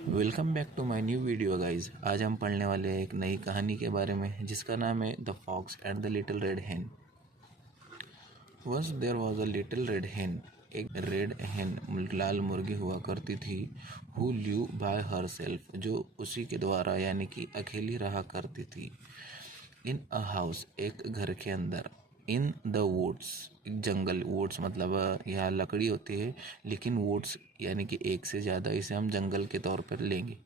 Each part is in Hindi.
Welcome back to my new video guys. आज हम पढ़ने वाले हैं एक नई कहानी के बारे में जिसका नाम है the fox and the little red hen. Once there was a little red hen. एक रेड हेन लाल मुर्गी हुआ करती थी। Who lived by herself, जो उसी के द्वारा यानी कि अकेली रहा करती थी। इन अ हाउस, एक घर के अंदर। इन द वुड्स, एक जंगल। वुड्स मतलब यहाँ लकड़ी होती है, लेकिन वुड्स यानी कि एक से ज़्यादा, इसे हम जंगल के तौर पर लेंगे।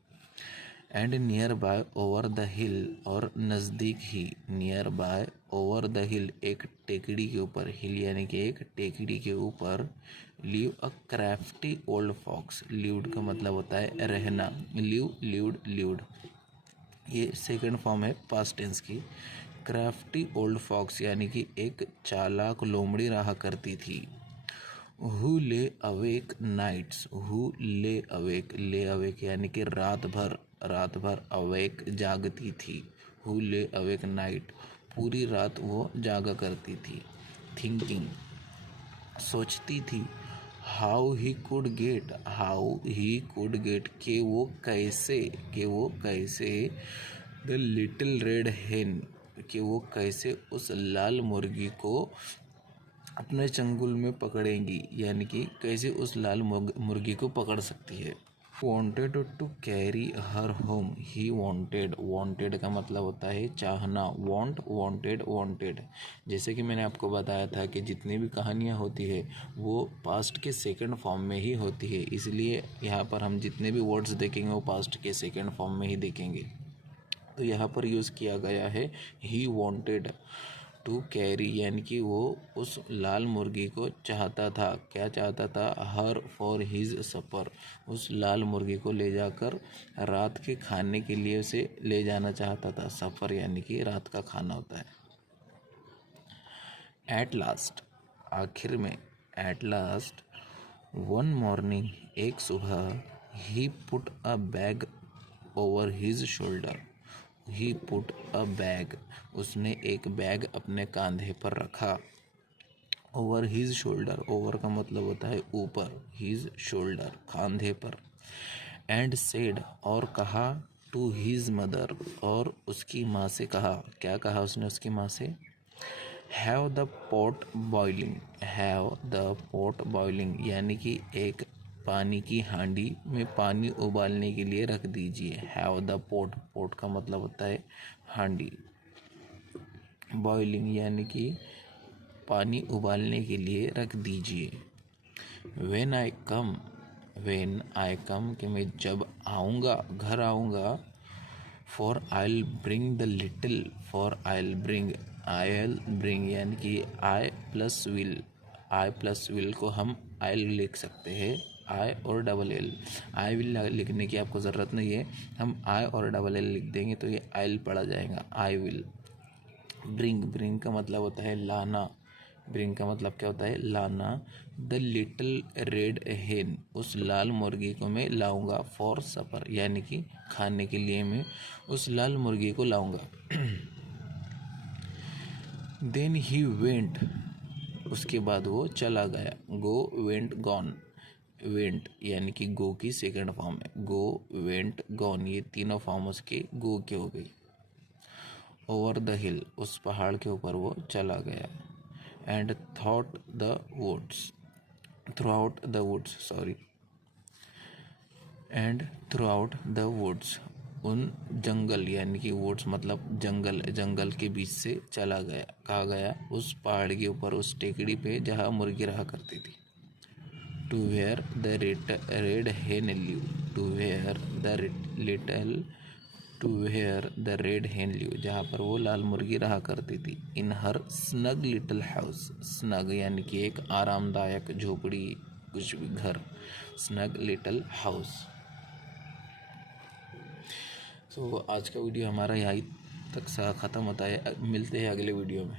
And nearby over the hill, और नज़दीक ही। Nearby over the hill, एक टेकड़ी के ऊपर। हिल यानी कि एक टेकड़ी के ऊपर। Live a crafty old fox. Lived का मतलब होता है रहना। लिव, लिव्ड, लिव्ड, ये सेकंड फॉर्म है पास्ट टेंस की। क्राफ्टी ओल्ड फॉक्स यानी कि एक चालाक लोमड़ी रहा करती थी। हु ले अवेक नाइट्स। हु ले अवेक, ले अवेक यानी कि रात भर, रात भर अवेक जागती थी। हु ले अवेक नाइट, पूरी रात वो जागा करती थी। थिंकिंग, सोचती थी। How he could get, how he could get, कि वो कैसे द लिटिल रेड हेन, कि वो कैसे उस लाल मुर्गी को अपने चंगुल में पकड़ेंगी, यानी कि कैसे उस लाल मुर्गी को पकड़ सकती है। Wanted to carry her home. He wanted, wanted का मतलब होता है चाहना। Want, wanted, wanted. जैसे कि मैंने आपको बताया था कि जितनी भी कहानियाँ होती है वो पास्ट के सेकंड फॉर्म में ही होती है, इसलिए यहाँ पर हम जितने भी वर्ड्स देखेंगे वो पास्ट के सेकंड फॉर्म में ही देखेंगे। तो यहाँ पर यूज़ किया गया है ही वॉन्टेड टू कैरी, यानी कि वो उस लाल मुर्गी को चाहता था। क्या चाहता था? हर फॉर हिज सपर, उस लाल मुर्गी को ले जाकर रात के खाने के लिए उसे ले जाना चाहता था। सफर यानी कि रात का खाना होता है। एट लास्ट, आखिर में। एट लास्ट, वन मॉर्निंग, एक सुबह। He put a bag over his shoulder. He put a bag, उसने एक बैग अपने कंधे पर रखा। ओवर हिज शोल्डर, ओवर का मतलब होता है ऊपर। हिज शोल्डर, कंधे पर। एंड सेड, और कहा। टू हिज मदर, और उसकी माँ से कहा। क्या कहा उसने उसकी माँ से? Have the pot boiling. Have the pot boiling यानी कि एक पानी की हांडी में पानी उबालने के लिए रख दीजिए। हैव द पॉट, पॉट का मतलब होता है हांडी। बॉइलिंग यानी कि पानी उबालने के लिए रख दीजिए। When I come, when I कम कि मैं जब आऊँगा, घर आऊँगा। For I'll bring the little, for I'll bring, I'll bring यानी कि I plus will. I plus will को हम आइल लिख सकते हैं, आई और डबल एल। आई विल लिखने की आपको ज़रूरत नहीं है, हम आई और डबल एल लिख देंगे तो ये आइल पड़ा जाएगा। आई विल ब्रिंग, ब्रिंग का मतलब होता है लाना। ब्रिंग का मतलब क्या होता है? लाना। द लिटिल रेड हेन, उस लाल मुर्गी को मैं लाऊंगा। फॉर सपर यानी कि खाने के लिए मैं उस लाल मुर्गी को लाऊंगा। देन ही वेंट, उसके बाद वो चला गया। गो, वेंट, गॉन। वेंट यानी कि गो की सेकंड फॉर्म है। गो, वेंट, गॉन, ये तीनों फॉर्म उसके गो के हो गई। ओवर द हिल, उस पहाड़ के ऊपर वो चला गया। And thought the woods, throughout the woods, sorry. And throughout the woods, उन जंगल यानी कि वुड्स मतलब जंगल, जंगल के बीच से चला गया। कहाँ गया? उस पहाड़ के ऊपर, उस टेकड़ी पे जहाँ मुर्गी रहा करती थी। To where the red hen live, to where the little, to where the red hen live, जहाँ पर वो लाल मुर्गी रहा करती थी। In her snug little house, snug यानी कि एक आरामदायक झोपड़ी, कुछ भी घर। Snug little house. तो आज का वीडियो हमारा यहीं तक ख़त्म होता है। मिलते हैं अगले वीडियो में।